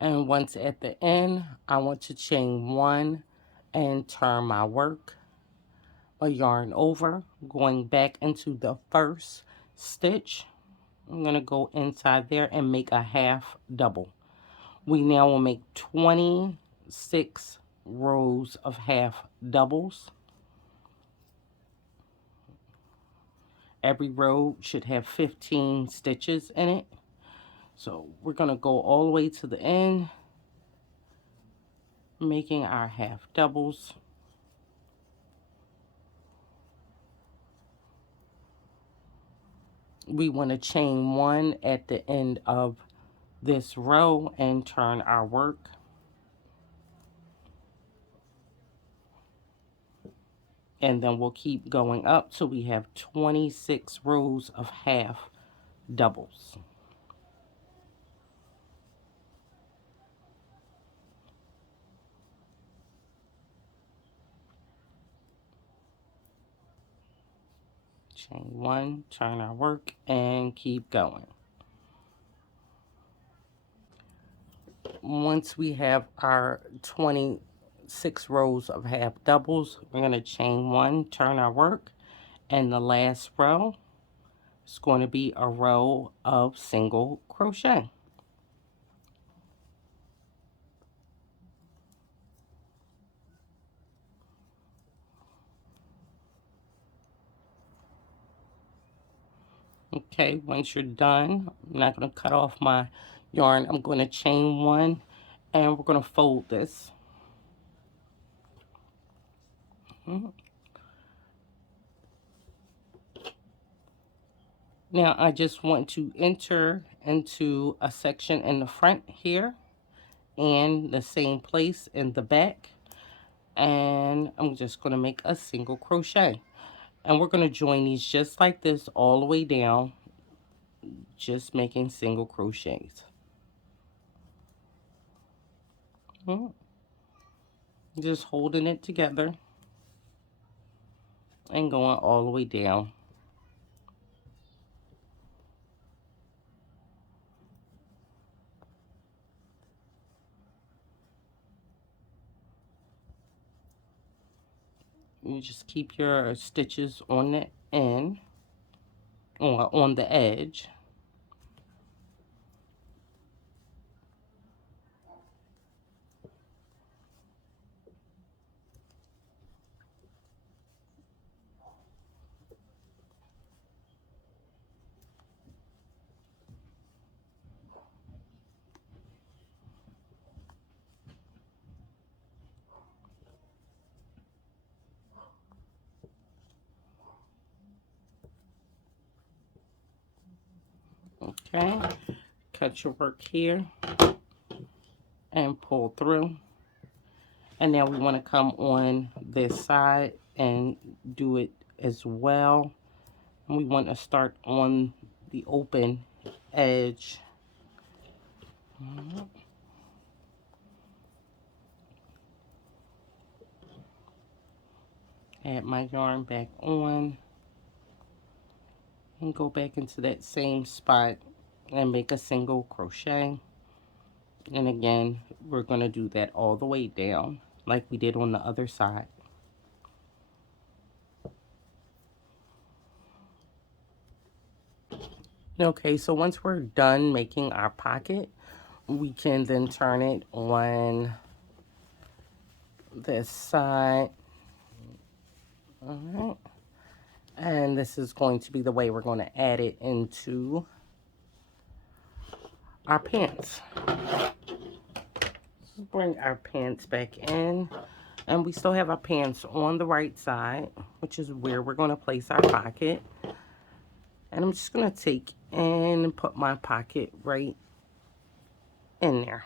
And once at the end, I want to chain 1 and turn my work a yarn over, going back into the first stitch. I'm going to go inside there and make a half double. We now will make 26 rows of half doubles. Every row should have 15 stitches in it. So we're going to go all the way to the end, making our half doubles. We want to chain 1 at the end of this row and turn our work. And then we'll keep going up till we have 26 rows of half doubles. Chain one, turn our work, and keep going. Once we have our 26 rows of half doubles, we're going to chain one, turn our work, and the last row is going to be a row of single crochet. Okay, once you're done, I'm not going to cut off my yarn. I'm going to chain one, and we're going to fold this. Now I just want to enter into a section in the front here and the same place in the back, and I'm just going to make a single crochet, and we're going to join these just like this all the way down, just making single crochets. Just holding it together and going all the way down. You just keep your stitches on the end or on the edge. Okay, cut your work here and pull through. And now we want to come on this side and do it as well. And we want to start on the open edge. Add my yarn back on and go back into that same spot and make a single crochet. And again, we're going to do that all the way down like we did on the other side. Okay, so once we're done making our pocket, we can then turn it on this side. All right. And this is going to be the way we're going to add it into our pants. Let's bring our pants back in. And we still have our pants on the right side, which is where we're going to place our pocket. And I'm just going to take and put my pocket right in there.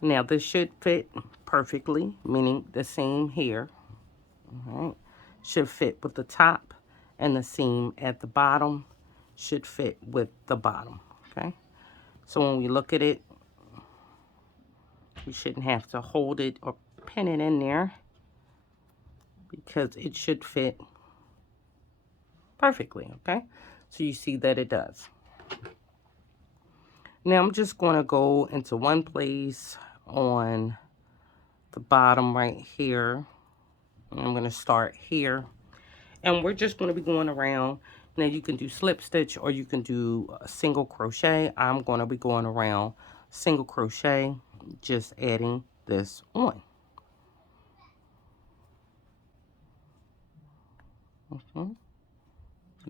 Now this should fit perfectly, meaning the seam here, all right, should fit with the top, and the seam at the bottom should fit with the bottom, okay? So when we look at it, we shouldn't have to hold it or pin it in there because it should fit perfectly, okay? So you see that it does. Now I'm just going to go into one place on the bottom right here. I'm going to start here. And we're just going to be going around. Now you can do slip stitch or you can do a single crochet. I'm going to be going around single crochet, just adding this on. I'm going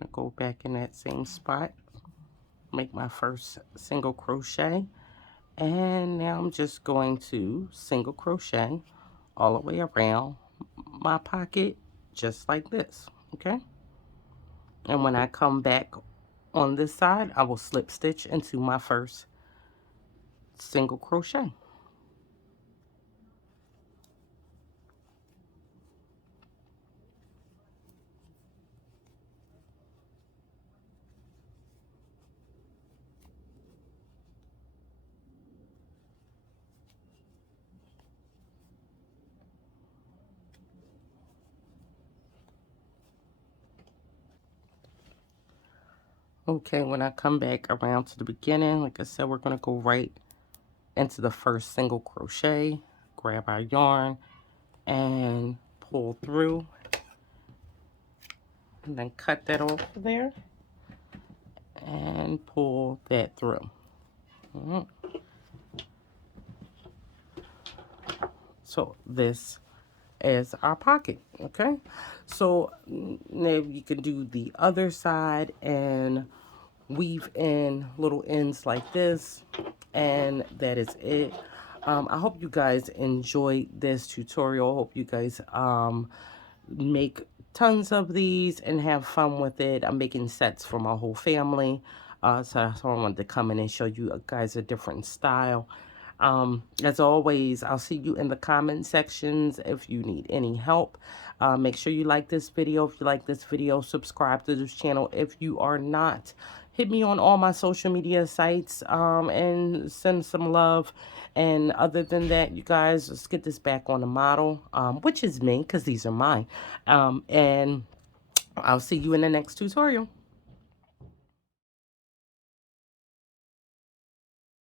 to go back in that same spot, make my first single crochet, and now I'm just going to single crochet all the way around my pocket, just like this, okay? And when I come back on this side, I will slip stitch into my first single crochet. Okay, when I come back around to the beginning, like I said, we're going to go right into the first single crochet, grab our yarn and pull through, and then cut that off there and pull that through. So this is our pocket. Okay, so now you can do the other side and weave in little ends like this, and that is it. I hope you guys enjoyed this tutorial. I hope you guys make tons of these and have fun with it. I'm making sets for my whole family, so I wanted to come in and show you guys a different style. As always, I'll see you in the comment sections if you need any help. Make sure you like this video. If you like this video, subscribe to this channel if you are not. Hit me on all my social media sites and send some love. And other than that, you guys, let's get this back on the model, which is me because these are mine. And I'll see you in the next tutorial.